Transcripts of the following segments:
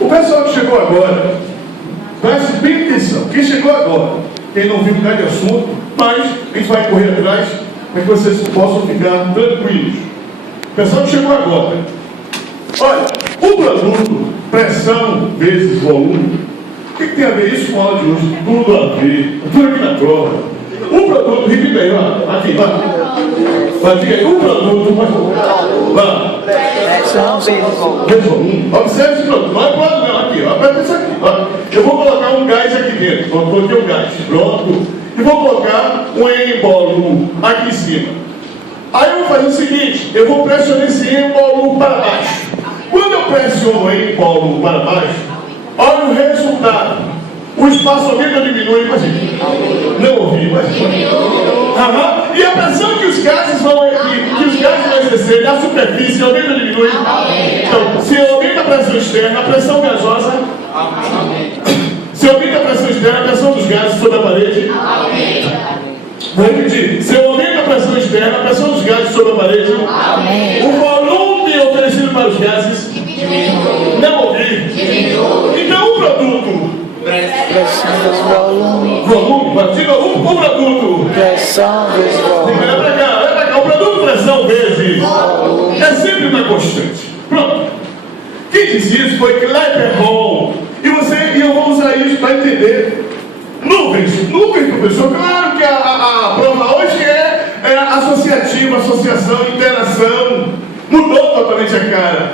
O pessoal que chegou agora, preste bem atenção. Quem chegou agora, quem não viu cada assunto, mas a gente vai correr atrás para que vocês possam ficar tranquilos. O pessoal que chegou agora, olha, o produto, pressão vezes volume, o que tem a ver isso com a aula de hoje? Tudo a ver, tudo aqui na prova. O produto, repita aí, ó, aqui, vai, diga aí, o produto, vai, vezes volume, observe esse produto, não é pode não, aqui, ó, presta isso aqui, ó. Eu vou colocar um gás aqui dentro, coloquei um gás, pronto, e vou colocar um embolo aqui em cima. Aí eu vou fazer o seguinte, eu vou pressionar esse embolo para baixo. Quando eu pressiono o embolo para baixo, olha o resultado. O espaço aumenta ou diminui, imagina. Não ouvi, imagina. E a pressão que os gases vão exercer na superfície aumenta ou diminui? Então, se aumenta a pressão externa, a pressão gasosa. Se aumenta a pressão externa, a pressão dos gases sobre a parede. Vou repetir. Se aumenta a pressão externa, a pressão dos gases sobre a parede. O volume oferecido para os gases. Não ouvi. Então o produto. Pressão vezes volume. Volume, diga o produto. Pressão vezes volume. Olha pra cá. O produto pressão vezes volume é sempre uma constante. Pronto. Quem disse isso foi Clapeyron. E eu vou usar isso para entender. Nuvens, professor. Claro que a prova hoje é associativa, associação, interação. Mudou totalmente a cara.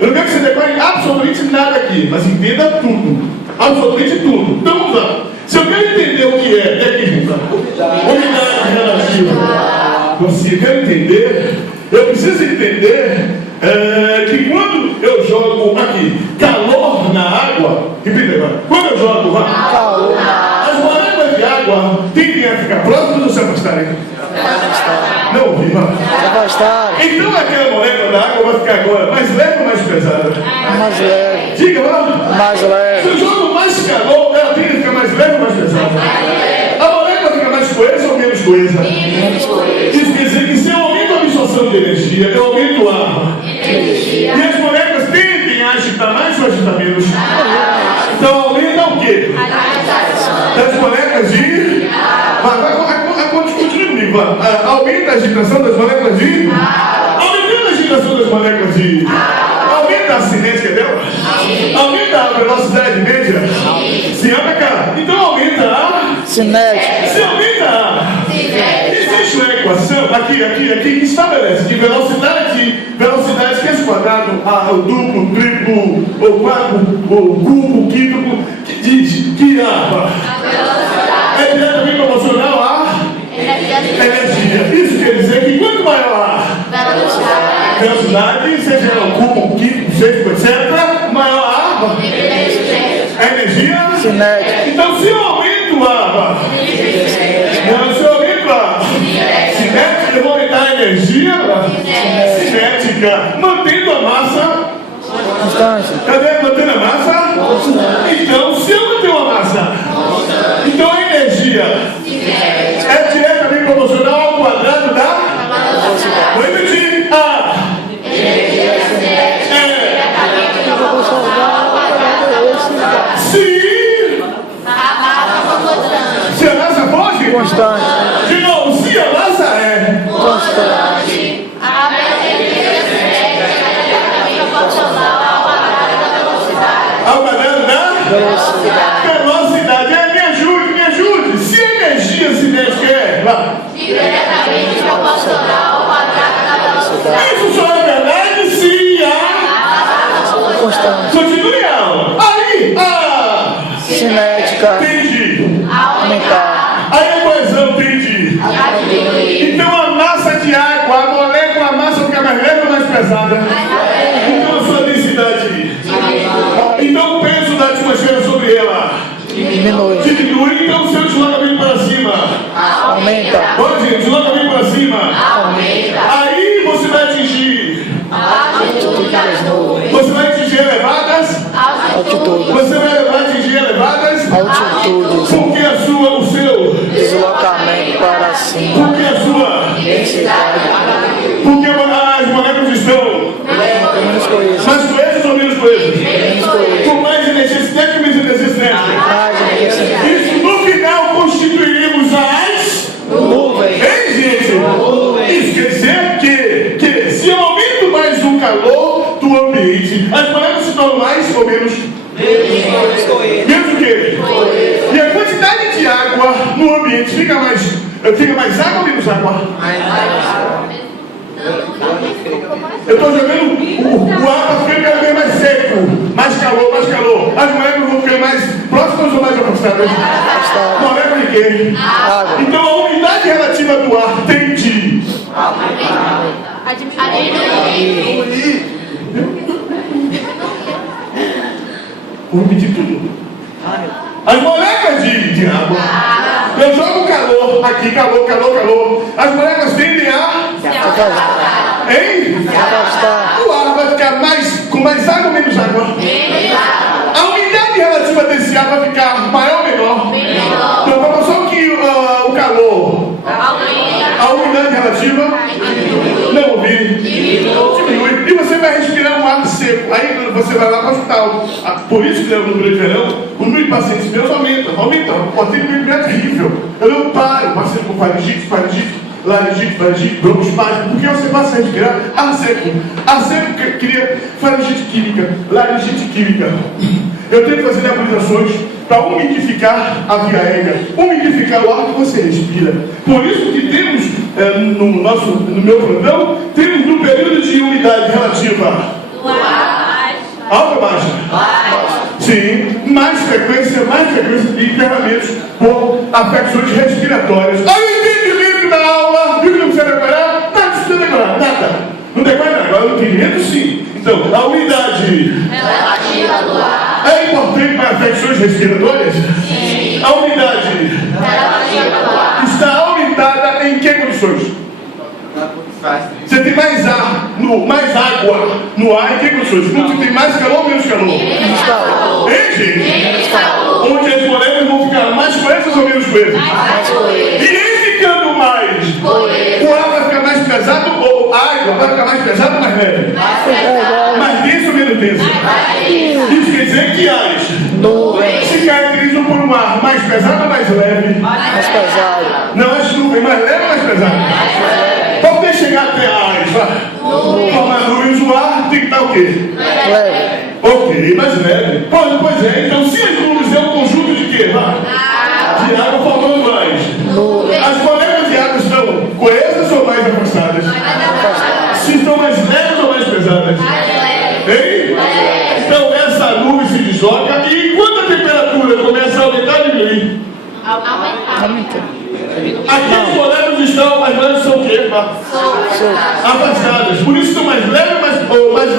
Eu não quero que você decore absolutamente nada aqui, mas entenda tudo. Absolutamente tudo. Então vamos lá. Se eu quero entender o que é aqui, unidade relativa, você quer entender? Eu preciso entender que quando eu jogo aqui calor na água, repita agora. Quando eu jogo calor na água, as moléculas de água tendem a ficar próximas ou se afastarem? Não ouvi, mano. Então aquela molécula da água vai ficar agora mais leve ou mais pesada? Mais leve. Diga lá. Mais leve. Se eu jogo mais calor, ela tende a ficar mais leve ou mais pesada? A molécula fica mais coesa ou menos coesa? Menos coesa. Isso quer dizer que se eu aumento a absorção de energia, eu aumento o ar. E as moléculas tendem a agitar mais ou agitar menos? Então aumenta o quê? Das moléculas de... Continue comigo. Aumenta a agitação das moléculas de... Aumentando a agitação das moléculas de... Aumenta a cinética dela? Aumenta a velocidade média? Se abre cá. Então aumenta a... Cinética. Se aumenta a... Existe uma equação, aqui, que estabelece que velocidade que é quadrado, o duplo, o triplo, o quadro, o cubo, o quíntuplo, que diz que é diretamente proporcional à energia. Isso quer dizer que quanto maior a velocidade, seja o cubo, o quíntuplo, o etc., maior a energia cinética. Então se eu aumento a cinética, eu vou aumentar a energia cinética, mantendo a massa constante. Cadê? Mantendo a massa constante. Então, se eu manter uma massa, então a energia é diretamente proporcional ao quadrado da velocidade. Vou repetir. A energia é proporcional ao quadrado da velocidade. Se a massa pode? Constante. De novo, se a massa é constante, a energia cinética é diretamente proporcional ao quadrado da velocidade. ao quadrado da velocidade. Me ajude. Se a energia cinética é diretamente proporcional ao quadrado da velocidade. Isso só é verdade se a constante. continue a aula. Aí a Cinética. tende. Aumentar. Aí a coesão tende. Então a massa de água, a molécula, a massa fica mais leve ou mais pesada? Então a sua densidade. Então o peso da atmosfera sobre ela Diminui. diminui, então o seu deslocamento para cima. Aumenta. Pode, deslocamento para cima. Aumenta. Aí você vai atingir. Altitude das nuvens. Você vai atingir elevadas. Altitude. Você vai atingir elevadas. Altitudes. Porque o seu Deslocamento para cima. porque a sua Densidade. porque as moléculas estão Menos coisa. mais coesas ou menos coesas? Menos coisa. ambiente, as moléculas se tornam mais ou menos menos o quê? E a quantidade de água no ambiente fica mais água ou menos água? Eu estou jogando o ar para ficar cada vez mais seco, mais calor, mais calor. As moléculas vão ficar mais próximas ou mais afastadas? Molécula de quê? Então a unidade relativa do ar tem de vou repetir tudo. As moléculas de água, eu jogo calor aqui, calor. As moléculas tendem a o ar vai ficar com mais água ou menos água? A unidade relativa desse ar vai ficar maior ou menor? Então, vamos só que o calor, a unidade relativa, não ouvi, diminui. E você vai respirar um ar seco. Aí você vai lá para o hospital. Por isso que no Rio de Janeiro, o número de pacientes meus aumenta. O atendimento é terrível. Eu não paro, paciente com faringite, laringite, broncoespasmo, porque você passa a respirar ar seco. Ar seco cria faringite química, laringite química. Eu tenho que fazer nebulizações para umidificar a via aérea, umidificar o ar que você respira. Por isso que temos, no meu plantão, temos no período de umidade relativa alta ou baixa? Sim, mais frequência de internamentos por afecções respiratórias. Olha o entendimento da aula, viu que não precisa decorar? Não precisa decorar, nada. Não decora nada, agora o entendimento sim. Então, a unidade relativa do ar é importante para afecções respiratórias? Sim. A unidade relativa do ar está aumentada em que condições? Você tem mais água no ar em que condições? Você tem mais calor ou menos calor? Menos calor. Hein, gente? Onde as moléculas vão ficar mais coesas ou menos coesas? Mais coesas. E em ficando mais coesas, o ar vai ficar mais pesado ou a água vai ficar mais pesada ou mais leve? Mais denso ou menos denso? Isso quer dizer que as nuvens se caracterizam por um ar mais pesado ou mais leve? Mais pesado. Não, as nuvens mais leve ou mais pesado? Para poder chegar até as formar nuvens, o ar tem que estar o quê? Leve. Ok, mais leve. Pois é, então se as nuvens é um conjunto de quê? De água formando mais. As moléculas de água estão coesas ou mais afastadas? Se estão mais leves ou mais pesadas? Hein? Então essa nuvem se desloca e quando a temperatura começa a aumentar ou diminuir? Aumenta. Aqui as moléculas estão, as moléculas são o quê? Afastadas. Por isso estão mais leves ou mais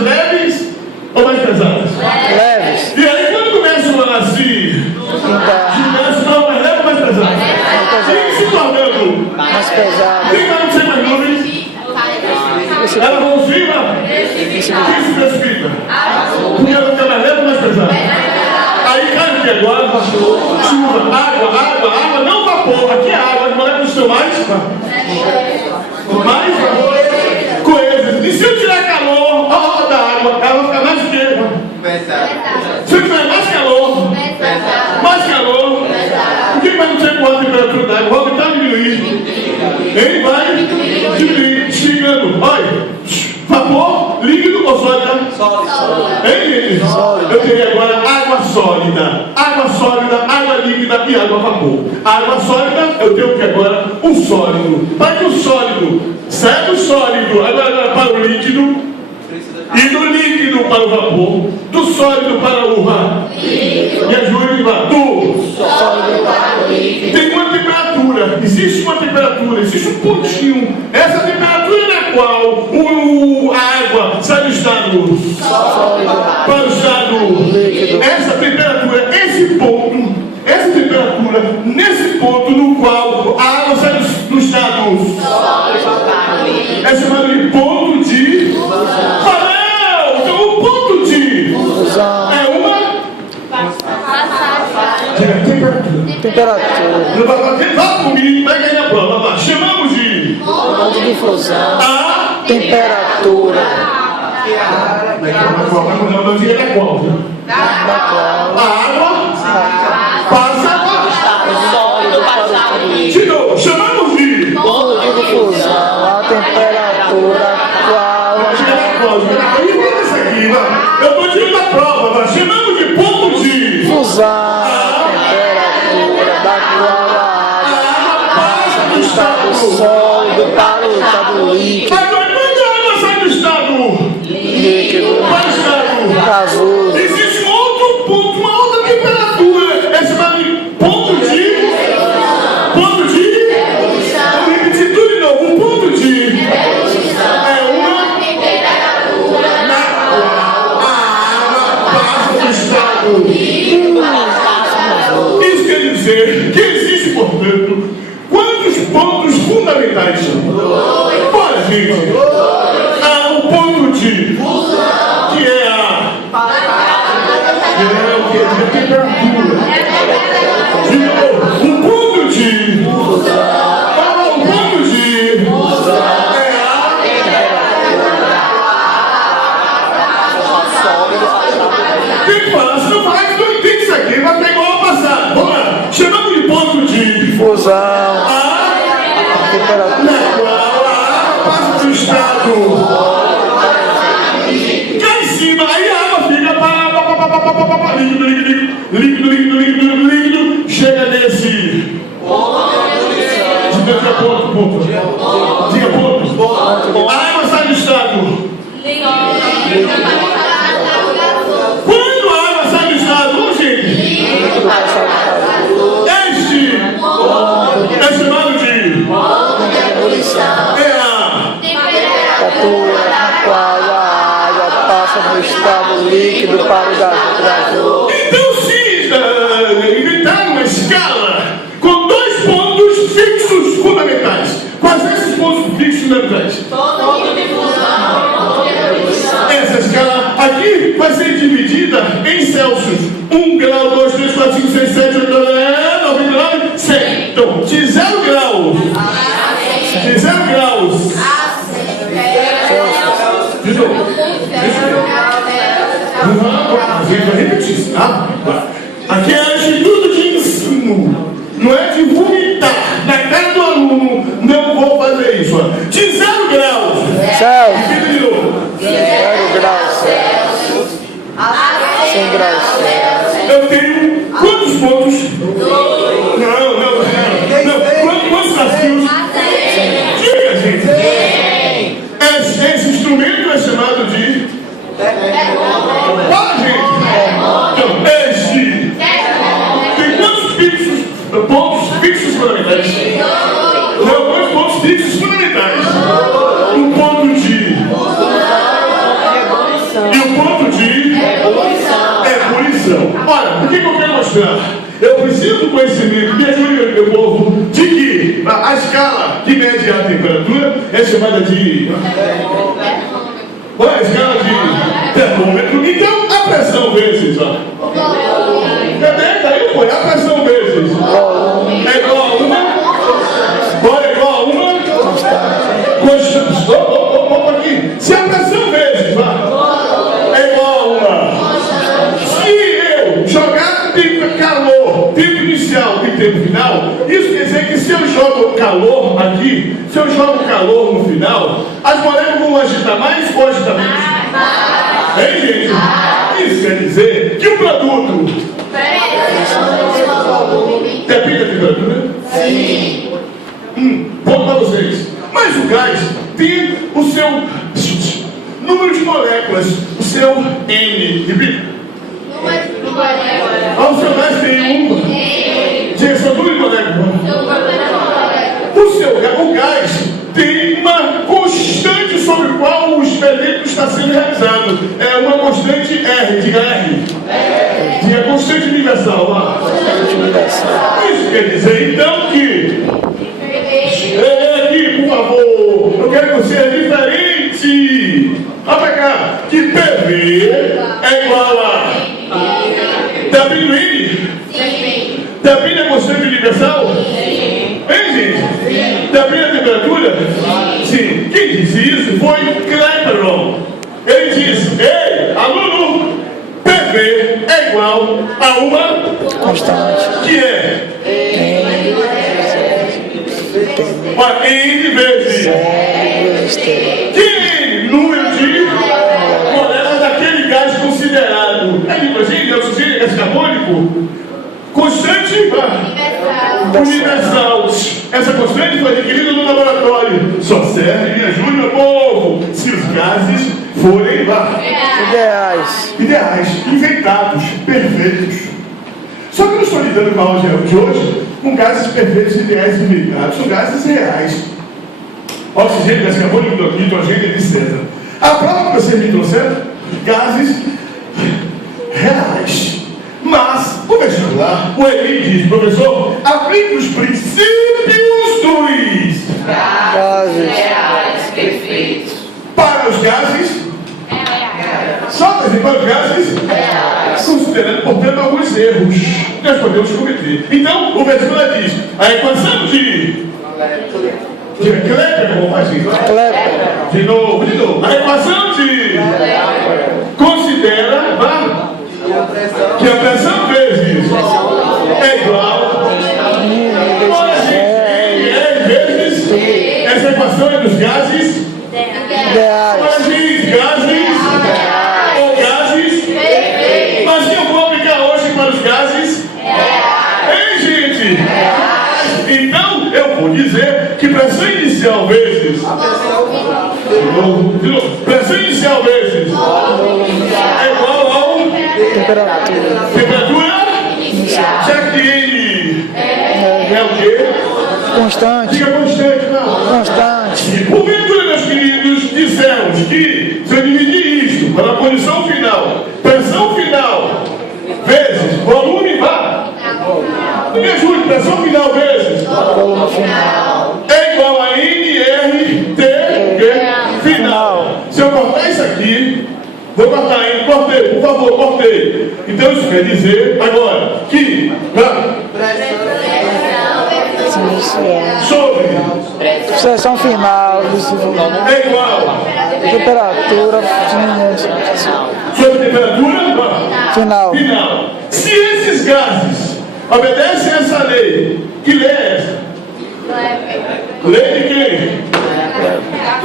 pesadas? Leves. E aí quando começam a se estão mais leves ou mais pesadas? E se tornando mais pesadas? Quem vai não ser mais nuvens? Elas vão cima? Quem se precipita? Porque ela fica mais leve ou mais pesada? Aí cai o que agora? Chuva, água, não vapor. Aqui é água, as moléculas estão mais coesas. E se eu tirar calor da água, ela vai ficar mais o quê? Se eu tiver mais calor, o que vai acontecer com a temperatura da água? Vai aumentar ou diminuir? Ele vai diminuir, chegando. Olha, vapor, líquido ou sólida? Sólida. Hein, gente? Eu teria agora água sólida, água líquida e água vapor. Água sólida, eu tenho que agora o sólido. Para que o sólido saia do sólido agora para o líquido, e do líquido para o vapor, do sólido para o ar. E as duas do sólido para o líquido. Tem uma temperatura, existe um pontinho. Essa temperatura na qual a água sai do estado sólido para o estado líquido. Essa temperatura, nesse ponto no qual a água sai do estado sólido para o líquido, é chamado de ponto de fusão. Então o ponto de fusão é uma temperatura. Não vai bater, vá comigo, pega aí na prova. Chamamos de ponto de fusão a temperatura. A água passa de novo, chamamos de ponto de fusão a temperatura qual. E isso aqui, vai. prova, nós chamamos de ponto de fusão, temperatura da qual a água passa do estado sólido para o estado líquido. Agora, quando a água sai do estado Líquido, para o estado gasoso, existe um outro ponto, uma outra temperatura. É chamado de ponto de. Vou repetir tudo de novo. Um ponto de é uma temperatura na qual a água passa do estado. Isso quer dizer que existe, portanto, quantos pontos fundamentais? Bora, gente. Há um ponto de que é a temperatura. De novo, um ponto de um ponto de tem que falar, se não falar que não entende isso aqui, vai pegar igual ao passado. Vamos lá, chamamos de ponto de fusão, temperatura, na qual a água passa do estado cá em cima, aí a água fica líquido, chega nesse diga ponto. A água sai do estado. Quando a água sai do estado, gente, este é chamado de temperatura na qual a água passa do estado líquido para o gasoso. Então, se inventar uma escala com dois pontos fixos fundamentais, quais são esses pontos fixos fundamentais? Essa escala aqui vai ser dividida em Celsius. 1 grau, 2, 3, 4, 5, 6, 7, 8, 9, 99, 100. Então, de 0 graus. De 0 graus. De novo. A gente vai repetir isso, tá? Aqui é instituto de ensino. Não é de vomitar na cara do aluno. Não vou fazer isso. Ó. De 0 graus. Celsius, Repita de novo. 0 graus Celsius, 100 graus Celsius. Eu tenho quantos pontos? Não. Quantos nascidos? Diga, gente. Esse instrumento é chamado de. Fala, gente. Então, este tem quantos pontos fixos fundamentais? Não, quantos pontos fixos fundamentais? Um ponto de. E o ponto de ebulição. Olha, o que eu quero mostrar? Eu preciso do conhecimento, me ajude, meu povo, de que a escala que mede a temperatura é chamada de. Qual é a escala de termômetro? Então, a pressão vezes, ó. Cadê? Daí foi a pressão vezes. É igual a uma. Olha, é igual a uma. Constante. Opa, aqui. Se a pressão vezes, vai. É igual a uma. Se eu jogar tempo calor, tempo inicial e tempo final, isso quer dizer que se eu jogo calor aqui, se eu jogo calor no final, as moléculas vão agitar mais ou agitar menos? Hein, gente? Isso quer dizer que o produto depende da temperatura? Sim. Ponto para vocês. Mas o gás tem o seu número de moléculas, o seu N. Repita. O seu gás tem gente, são número de moléculas. O gás tem uma constante sobre a qual o experimento está sendo realizado. É uma constante R, diga R. Diga constante universal lá. Isso quer dizer então que. Aqui, por favor, eu quero que você seja diferente. Vai pegar que PV é igual a W N? W é constante universal? Hein, gente? W é a temperatura? Sim. Quem disse isso foi Clapeyron. Ele disse: ei, aluno, PV é igual a uma constante que é N vezes que número de moléculas daquele gás considerado. é nitrogênio, é oxigênio, é gás carbônico. Constante universal. Essa constante foi adquirida no laboratório. Só serve, me ajude, meu povo, se os gases forem lá. Ideais, inventados, perfeitos. Só que eu não estou lidando com a aula de hoje com gases perfeitos, ideais, inventados. São gases reais. Oxigênio, gás carbônico, nitrogênio, etc. A prova que vocês me trouxeram, gases reais. Mas, o vestibular, o Enem diz, professor, aplique os princípios dos Gases. Perfeitos. para os gases. Só para os gases, considerando, portanto, alguns erros que nós podemos cometer. Então, o vestibular diz, a equação de Klepper, vamos fazer de novo. A equação de considera que a pressão vezes é igual a vezes essa equação é dos gases ou gases, mas eu vou aplicar hoje para os gases, hein, gente? Então eu vou dizer que pressão inicial vezes de novo, pressão inicial vezes é igual ao temperatura, já que N é o quê? Constante. Diga constante, não. Constante. Porventura, meus queridos, dissemos que se eu dividir isto pela condição final, pressão final vezes volume, vá. Me ajude, pressão final vezes Volume final. é igual a NRT final. Se eu cortar isso aqui, vou cortar ainda, cortei, por favor, cortei. Então isso quer dizer agora que sobre Pressão final. é igual Temperatura sobre temperatura final. final. Se esses gases obedecem a essa lei, que lei é essa? Lei de quem?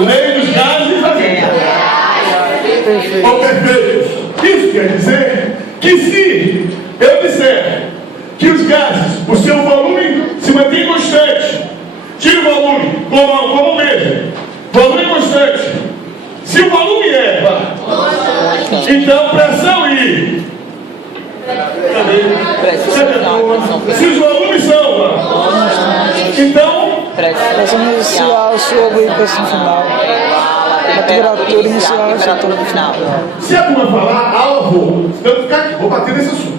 Lei dos gases ou perfeitos. Isso quer dizer que se eu disser que os gases, o seu volume se mantém constante, tira o volume como mesmo, volume constante. Se o volume é, então pressão I. Se os volumes são, então Pressão inicial sobre pressão final. A temperatura inicial sobre a temperatura final. se a turma falar, aula vou. Senão eu ficar aqui, vou bater nesse assunto.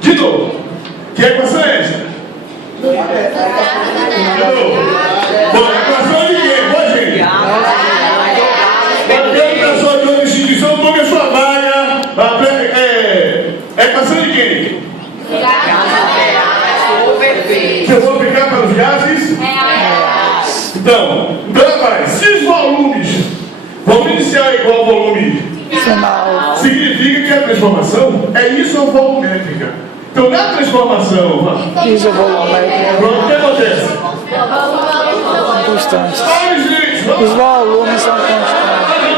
De novo. Que equação é essa? De novo. Bom, a equação de quem? Boa, gente. Bacana, pessoal de outra instituição, tome a sua vaga. Equação de quem? Que eu vou aplicar para os gases? Então vai. Se os volumes, volume inicial é igual ao volume Final. significa que a transformação é isovolumétrica. Então, na transformação, Isovolumétrica. pronto, o que acontece? Constante. Ai, gente, Os vamos volumes são constantes.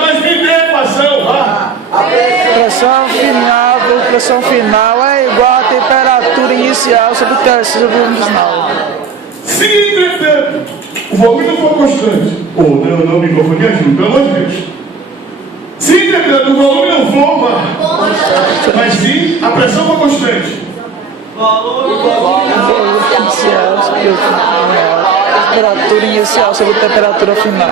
mas me dê a equação, vá. Pressão final é igual à temperatura inicial sobre o volume final. Se, entretanto, o volume não for constante, ou não, microfone, me ajuda, pelo amor de Deus. Se, entretanto, o volume não for, vá. Mas sim, a pressão for constante. Inicial sobre o final. Temperatura inicial sobre a temperatura final.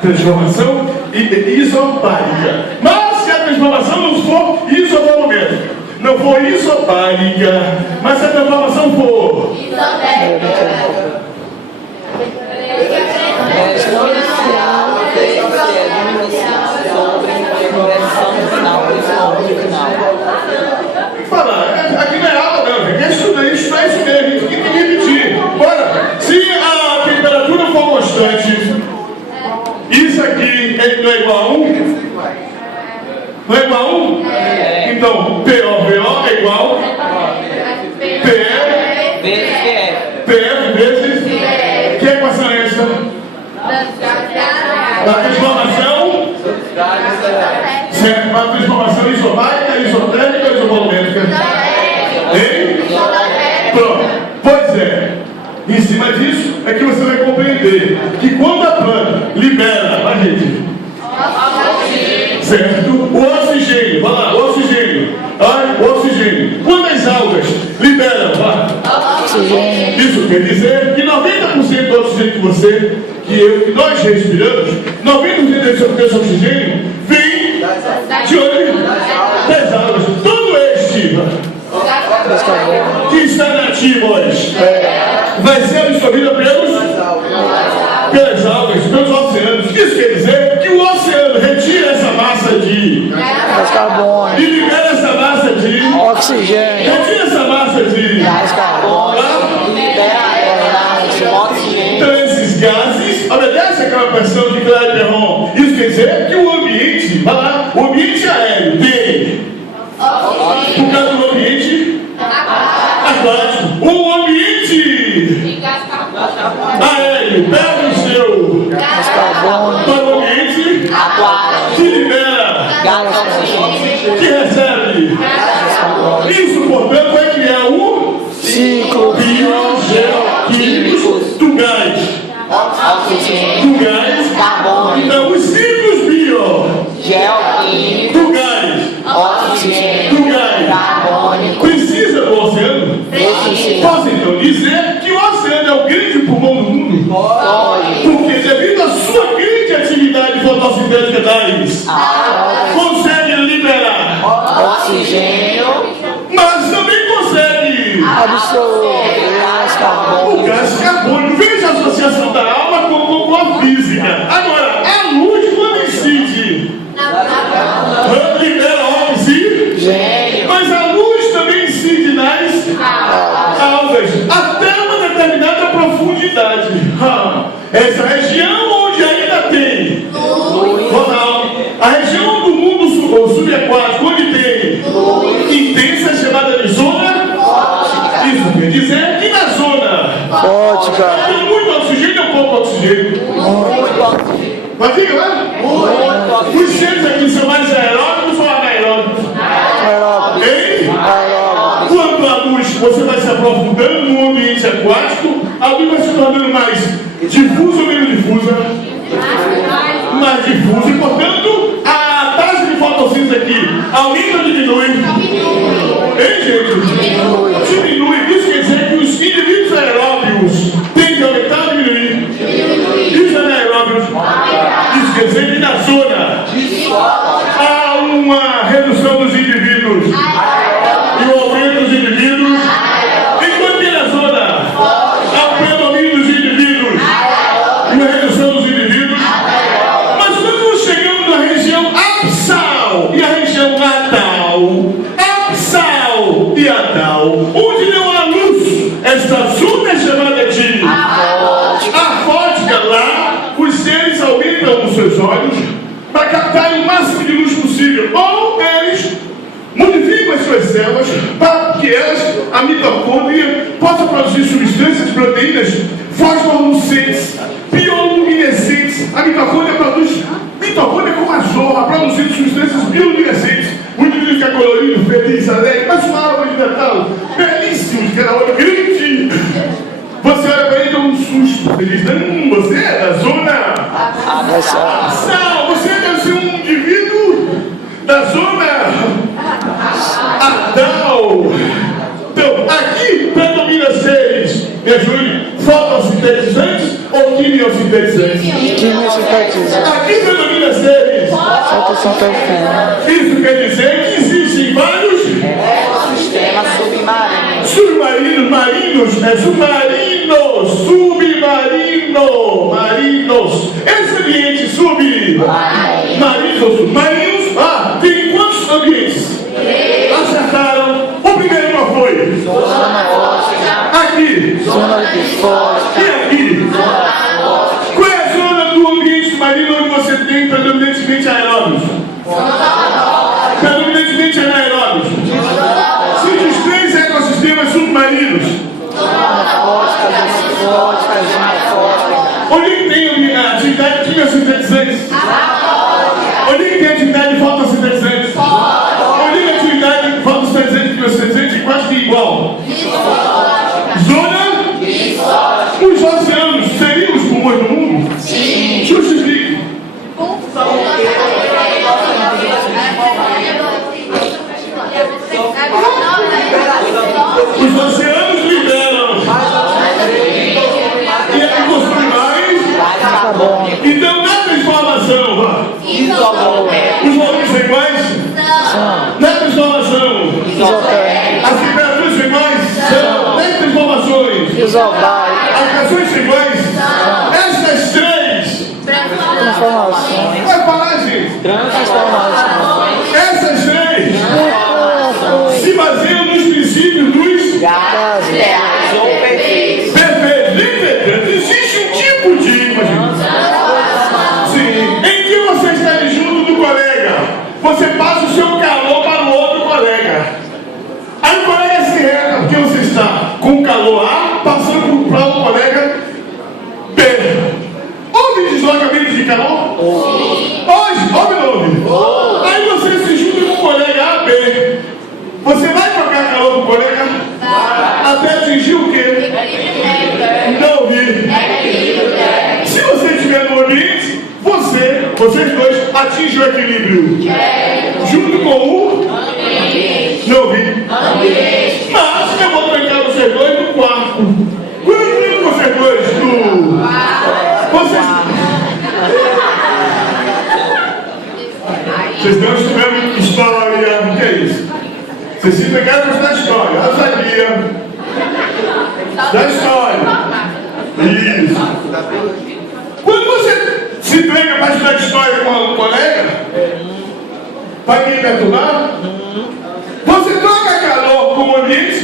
Transformação isopárica. Mas se a transformação não for isovolumétrica, não for isopárica, mas se a transformação for falar, aqui não é aula não, gente. É estudar isso mesmo, a gente tem que repetir. Bora, se a temperatura for constante, isso aqui não é igual a 1? Não é igual a 1? Então, PO é igual PF vezes. Que equação é essa? A transformação. Certo, a transformação isopárica, Em cima disso é que você vai compreender que quando a planta libera, a gente, certo? O oxigênio, vai lá, o oxigênio. O oxigênio. Quando as algas liberam, isso quer dizer que 90% do oxigênio que você, que nós respiramos, 90% desse oxigênio vem de onde? Das algas. Todo este que está nativos vai ser absorvido pelas algas, pelos oceanos. Isso quer dizer que o oceano retira essa massa de carbono e libera essa massa de oxigênio. Retira essa massa de Carbono e libera oxigênio. Então esses gases obedecem àquela pressão de Clapeyron. Isso quer dizer que o ambiente, vai lá, o ambiente aéreo tem, por causa do ambiente aquático, o ambiente aéreo pega o seu carbono para o ambiente que libera, que recebe. Isso, portanto, é que é o ciclo biogeoquímico do gás. Do gás. Carbono. Então, os ciclos Geoquímico. do gás. Oxigênio. Do gás. Carbônico. Precisa do oceano? Precisa. Posso então dizer que o oceano é o grande pulmão do mundo? Porque devido à sua grande atividade fotossintética das consegue liberar, Oxigênio. mas também consegue absorver carbono. o gás carbônico. Veja a associação da alma com a física. Agora, a luz quando incide, libera oxigênio, mas a luz também incide nas algas até uma determinada profundidade. Essa região onde ainda tem, a região do mundo subaquático onde tem intensa é chamada de zona. Isso quer dizer que na zona tem muito oxigênio ou pouco oxigênio? Mas fica lá? Os seres aqui são mais aeróbicos ou anaeróbicos? Hein? Quanto à luz, você vai se aprofundando no ambiente aquático, a luz vai se tornando mais difusa ou menos difusa? Mais difusa, e portanto, a taxa de fotossíntese aqui aumenta ou diminui? Hein, gente? Diminui. Isso quer dizer que os indivíduos aeróbios têm que aumentar ou diminuir? Isso é anaeróbios. Isso quer dizer que na zona há uma redução dos indivíduos e o aumento dos indivíduos, enquanto que na zona há o predomínio dos indivíduos e uma redução dos indivíduos. Mas quando nós chegamos na região absal e a região atal, absal e atal, onde não há luz, esta zona é chamada de afótica. Lá, os seres aumentam os seus olhos para captar o máximo de luz possível, ou eles modificam as suas células para que elas, a mitocôndria, possa produzir substâncias, proteínas fosforescentes, bioluminescentes. A mitocôndria produz mitocôndria com a zorra, produzindo substâncias bioluminescentes. O indivíduo fica colorido, feliz, alegre, mas uma árvore de Natal, belíssimo, de cada olho grande. Você olha para ele e dá um susto. Ele diz: você é da zona absal, você deve ser um indivíduo da zona atal. Então, aqui predomina seres, me ajude, fotossintetizantes ou quimiosintetizantes? Aqui predomina seres. Isso quer dizer que existem vários Sistemas submarinos. submarinos, marinos. Esse ambiente submarinos ou submarinos, tem quantos ambientes? Acertaram. O primeiro qual foi? Aqui. E aqui? Qual é a zona do ambiente submarino onde você tem predominantemente aeróbios? Predominantemente anaeróbios. Se diz 3 ecossistemas submarinos. Onde tem a atividade de quimiosintetizantes? Onde tem a atividade de fotossintetizantes? Onde tem a atividade de fotossintetizantes e quimiosintetizantes? Quase que igual. Zona Os volumes são iguais? Na transformação. As temperaturas são iguais? São. Nas transformações. As canções são iguais? Estas três. Transformações. Vai falar, gente. Essas três se baseiam nos princípios dos perfeitos. Existe um tipo de imaginação. Sim. Em que você está junto do colega, você passa o seu calor para o outro colega. Aí o colega se rega porque você está com calor A, passando para o colega B. Houve deslocamento de calor? Hoje, houve ou não? Aí você se junta com o colega A, B. Você vai trocar calor com o colega? Até atingir o quê? Não ouvi. Se você estiver no ambiente, vocês dois atingem o equilíbrio. Junto com o? Não ouvi. Mas eu vou trancar vocês dois no quarto. Quando eu digo vocês dois vocês estão estudando história. O que é isso? Vocês se pegaram para estudar história. Eu sabia. Da história. Isso. Quando você se pega para estudar história com um colega, para quem perturbar, você troca calor com o ambiente?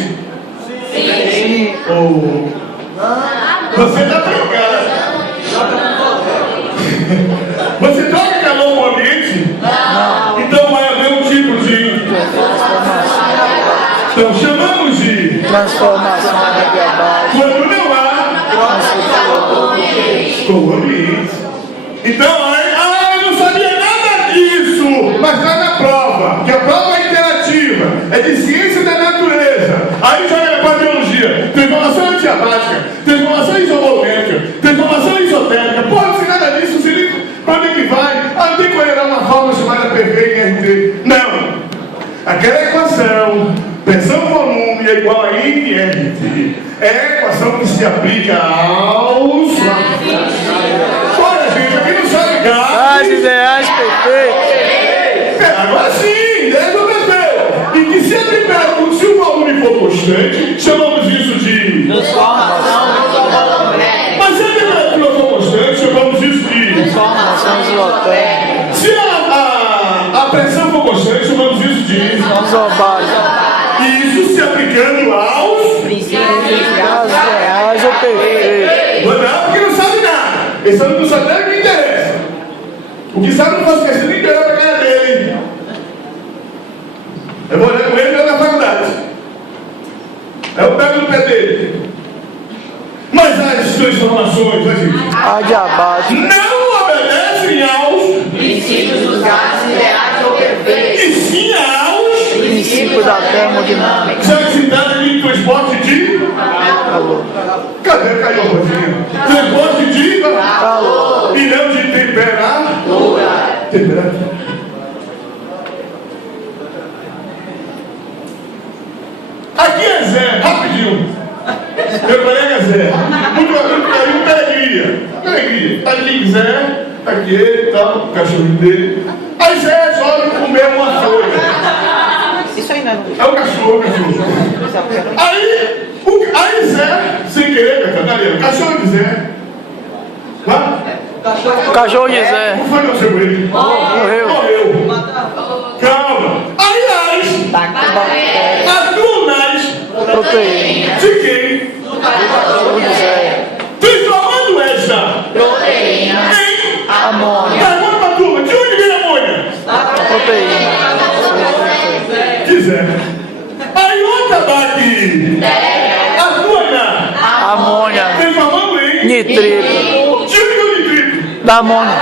Sim. Você está trocando. Você troca calor com o ambiente? Não. Então vai haver um tipo de. Então chamamos de transformação mediabase. Quando não há com o ambiente. Então, eu não sabia nada disso, mas está na prova, que a prova é interativa, é de ciência da natureza. Aí joga para a biologia, transformação adiabática, transformação isovolêmica, transformação isotérmica. Pode ser nada disso, se liga, para onde é que vai? Não tem que olhar uma forma chamada perfeita em RT. Não. Aquela equação, pressão volume é igual a INRT. É a equação que se aplica aos. Olha, gente, aqui não sabe As ideais perfeitas. Agora sim, ideais do perfeito. E que se a temperatura, se o volume for constante, chamamos isso de transformação. Mas se a temperatura for constante, chamamos isso de transformação isotérmica. Se a pressão for constante, chamamos isso de isobárica. Isso se aplicando aos princípios reais ou perfeitos. Não, porque não sabe nada. Esse ano não sabe nada que me interessa. O que sabe não faz questão nem ganhar para ganhar dele. Eu vou olhar com ele na faculdade. Eu pego no pé dele. Mas as transformações, adiabáticas não obedecem aos princípios dos gases ideais ou perfeitos. E sim aos princípios da termodinâmica. Já citado ali transporte de calor. Cadê? Caiu a rosinha. Transporte de calor. E não de temperatura. Temperatura. Aqui é Zé, rapidinho. Meu colega Zé. Muito carinho, alegria. Aqui Zé, aqui ele e tal, o cachorro dele. Aí Zé resolve comer uma folha. Isso aí não é o cachorro. Aí Zé, sem querer, o cachorro de Zé. O cachorro de Zé. Não foi nasceu ele. Morreu. Calma. Aliás, as dunas proteína de quem? Transformando essa proteína em amônia. Pergunta pra turma, de onde vem a amônia? Proteína. Quiser. Aí outra daqui. A duna. Amônia. Transformando em nitrito. De onde vem o nitrito? Da amônia.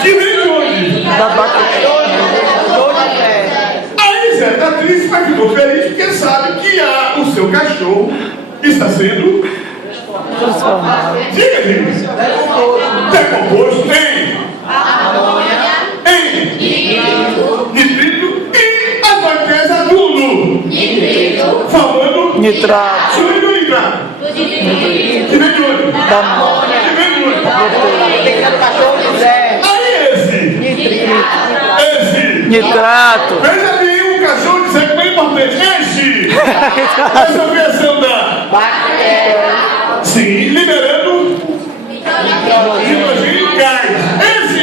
Que vem de onde? Da bactéria. Aí Zé tá triste, mas ficou feliz porque sabe que o seu cachorro está sendo transformado. Diga, gente. Decomposto em nitrito e as bactérias aduno. Formando nitrato. subindo o nitrato. Que vem de onde? Da amônia. Que vem de onde? Proteína. Aí esse Esse. Nitrato. Veja bem, um cachorro dizer que é bem importante. Esse. Essa versão da Bactéria. sim, liberando nitrogênio e gás. Esse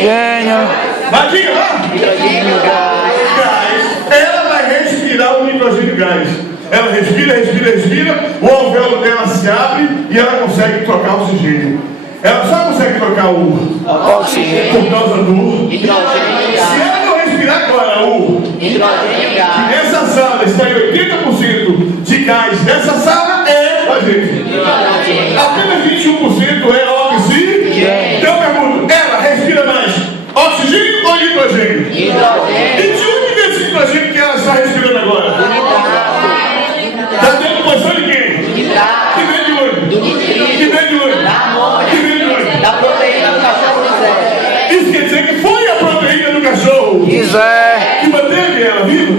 Gênio. vai, diga lá. Nitrogênio Gás. Ela vai respirar o nitrogênio e gás. Ela respira, respira, respira. O alvéolo dela se abre e ela consegue trocar o oxigênio. Ela só consegue trocar o Oxigênio. por causa do. Hidrogênio e Se gás. ela não respirar agora o. Hidrogênio e Que gás. nessa sala está em 80% de gás. Nessa sala é a gente. Apenas 21% é oxigênio. Então eu pergunto, ela respira mais oxigênio ou nitrogênio? Hidrogênio. E de onde vem esse nitrogênio que ela está respirando agora? Está dentro da posição de quem? Nitrato. Que vem de onde? Que vem de onde? Da amônia. Que vem de onde? Da proteína do cachorro Zé. Isso quer dizer que foi a proteína do cachorro Quiser. que manteve ela viva?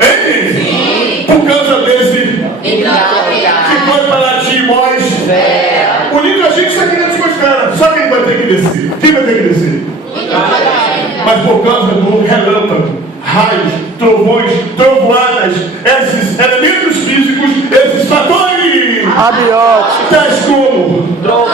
Hein? Por causa desse Hidrogênio e gás. que foi para a atmosfera. O nitrogênio está aqui na atmosfera. Só quem vai ter que descer? Quem vai ter que descer? Mas por causa do relâmpago, raios, trovões, trovoadas, esses elementos físicos, esses fatores, Abiótico. tais como Mais trovão,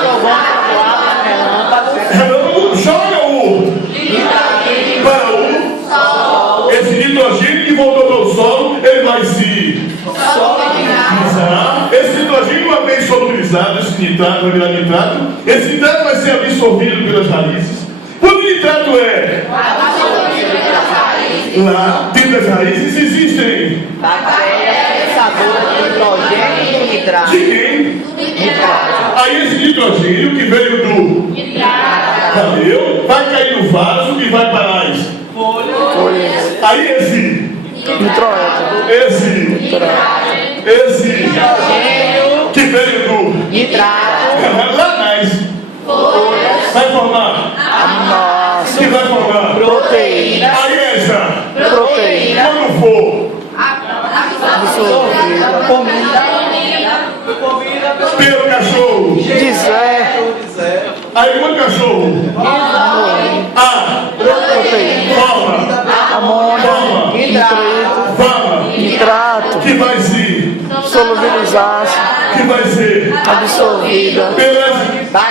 trovoada, relâmpago. relâmpago, joga o Hidrogênio. para o esse nitrogênio que voltou para o solo, ele vai se solubilizar. Esse nitrogênio, uma vez solubilizado, esse nitrato vai virar nitrato. Esse nitrato vai ser absorvido pelas raízes. Quando o nitrato é lá dentro das raízes, existem Bactéria pensadora de hidrogênio e nitrato. de quem? Nitrato. Aí esse nitrogênio que veio do valeu, vai cair no vaso e vai para as Folhas. aí esse Nitrógeno. esse Hidrogênio. que veio do Nitrato. lá nas vai formar Aminoácido. que vai formar Proteína. aí essa Proteína. quando for Absorvida. pelo cachorro Dizer. aí quando o cachorro a Proteína. forma Amônia. Nitrito. forma Nitrato. que vai se Solubilizar-se. que vai ser Absorvida. pelas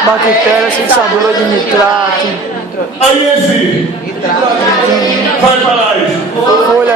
Bactérias fixadoras de nitrato. aí esse vai para as Folha